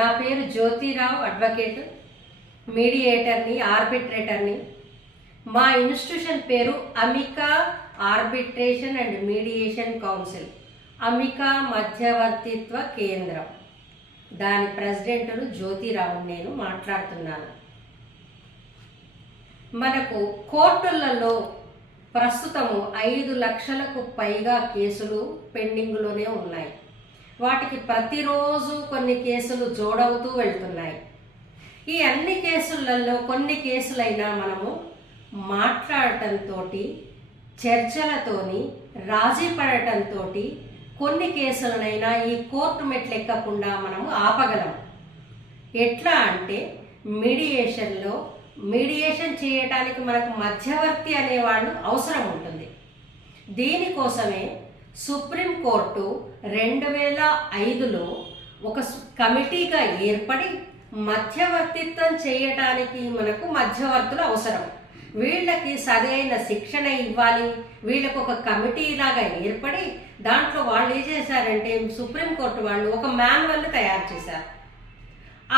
నా పేరు జ్యోతిరావు, అడ్వకేట్, మీడియేటర్ని, ఆర్బిట్రేటర్ని. మా ఇన్స్టిట్యూషన్ పేరు అమికా ఆర్బిట్రేషన్ అండ్ మీడియేషన్ కౌన్సిల్, అమికా మధ్యవర్తిత్వ కేంద్రం. దాని ప్రెసిడెంట్ను జ్యోతిరావు నేను మాట్లాడుతున్నాను. మనకు కోర్టులలో ప్రస్తుతము 5 లక్షలకు పైగా కేసులు పెండింగ్లోనే ఉన్నాయి. వాటికి ప్రతిరోజు కొన్ని కేసులు జోడవుతూ వెళ్తున్నాయి. ఈ అన్ని కేసులలో కొన్ని కేసులైనా మనము మాట్లాడటంతో, చర్చలతోని, రాజీ పడటంతో కొన్ని కేసులనైనా ఈ కోర్టు మెట్లెక్కకుండా మనము ఆపగలం. ఎట్లా అంటే మీడియేషన్ చేయటానికి మనకు మధ్యవర్తి అనేవాళ్ళు అవసరం ఉంటుంది. దీనికోసమే సుప్రీంకోర్టు 2005లో ఒక కమిటీగా ఏర్పడి మధ్యవర్తిత్వం చేయటానికి మనకు మధ్యవర్తులు అవసరం. వీళ్ళకి సరైన శిక్షణ ఇవ్వాలి. వీళ్ళకు ఒక కమిటీ లాగా ఏర్పడి దాంట్లో వాళ్ళు ఏం చేశారంటే సుప్రీంకోర్టు వాళ్ళు ఒక మాన్యువల్ని తయారు చేశారు.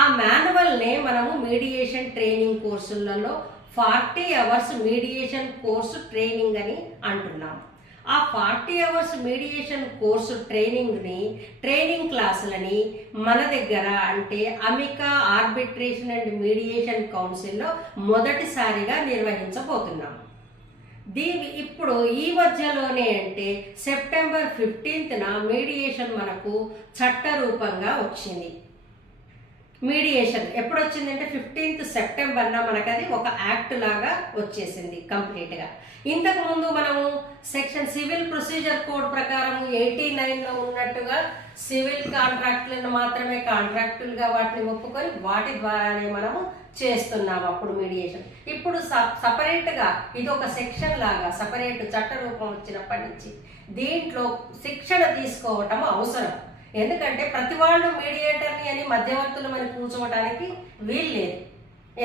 ఆ మాన్యువల్నే మనము మీడియేషన్ ట్రైనింగ్ కోర్సులలో 40 అవర్స్ మీడియేషన్ కోర్సు ట్రైనింగ్ అని అంటున్నాము. ఆ 40 అవర్స్ మీడియేషన్ కోర్సు ట్రైనింగ్ క్లాసులని మన దగ్గర అంటే అమికా ఆర్బిట్రేషన్ అండ్ మీడియేషన్ కౌన్సిల్లో మొదటిసారిగా నిర్వహించబోతున్నాము. ఇప్పుడు ఈ మధ్యలోనే అంటే సెప్టెంబర్ 15న మీడియేషన్ మనకు చట్టరూపంగా వచ్చింది. మీడియేషన్ ఎప్పుడు వచ్చిందంటే 15th సెప్టెంబర్న మనకు అది ఒక యాక్ట్ లాగా వచ్చేసింది కంప్లీట్గా. ఇంతకుముందు మనము సెక్షన్ సివిల్ ప్రొసీజర్ కోడ్ ప్రకారం 89లో ఉన్నట్టుగా సివిల్ కాంట్రాక్టులను మాత్రమే కాంట్రాక్టులుగా వాటిని ఒప్పుకొని వాటి ద్వారానే మనము చేస్తున్నాము అప్పుడు మీడియేషన్. ఇప్పుడు సపరేట్గా ఇది ఒక సెక్షన్ లాగా సపరేట్ చట్టరూపం వచ్చినప్పటి నుంచి దీంట్లో శిక్షణ తీసుకోవటం అవసరం. ఎందుకంటే ప్రతి వాళ్ళు మీడియేటర్ని అని మధ్యవర్తులు అని కూర్చోవడానికి వీల్లేదు.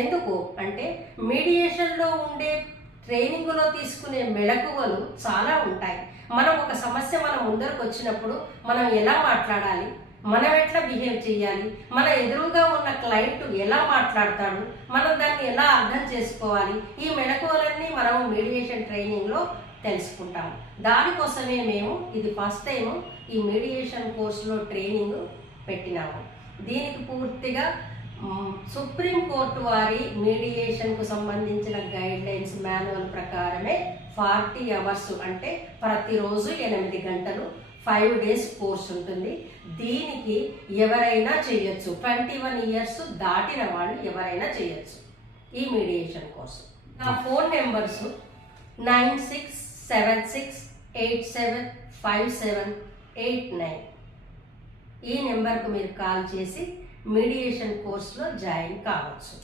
ఎందుకు అంటే మీడియేషన్లో ఉండే ట్రైనింగ్లో తీసుకునే మెళకువలు చాలా ఉంటాయి. మనం ఒక సమస్య మన ముందరకు వచ్చినప్పుడు మనం ఎలా మాట్లాడాలి, మనం ఎట్లా బిహేవ్ చేయాలి, మన ఎదురుగా ఉన్న క్లయింట్ ఎలా మాట్లాడతాడు, మనం దాన్ని ఎలా అర్థం చేసుకోవాలి, ఈ మెళకువలన్నీ మనం మీడియేషన్ ట్రైనింగ్లో తెలుసుకుంటాము. దానికోసమే మేము ఇది ఫస్ట్ టైం ఈ మీడియేషన్ కోర్సులో ట్రైనింగ్ పెట్టినాము. దీనికి పూర్తిగా సుప్రీంకోర్టు వారి మీడియేషన్కు సంబంధించిన గైడ్లైన్స్ మాన్యువల్ ప్రకారమే 40 అవర్స్ అంటే ప్రతిరోజు 8 గంటలు 5 డేస్ కోర్సు ఉంటుంది. దీనికి ఎవరైనా చేయొచ్చు. 21 ఇయర్స్ దాటిన వాళ్ళు ఎవరైనా చేయొచ్చు ఈ మీడియేషన్ కోర్సు. నా ఫోన్ నెంబర్స్ 9676875789. ఈ నెంబర్కు మీరు కాల్ చేసి మీడియేషన్ కోర్సులో జాయిన్ కావచ్చు.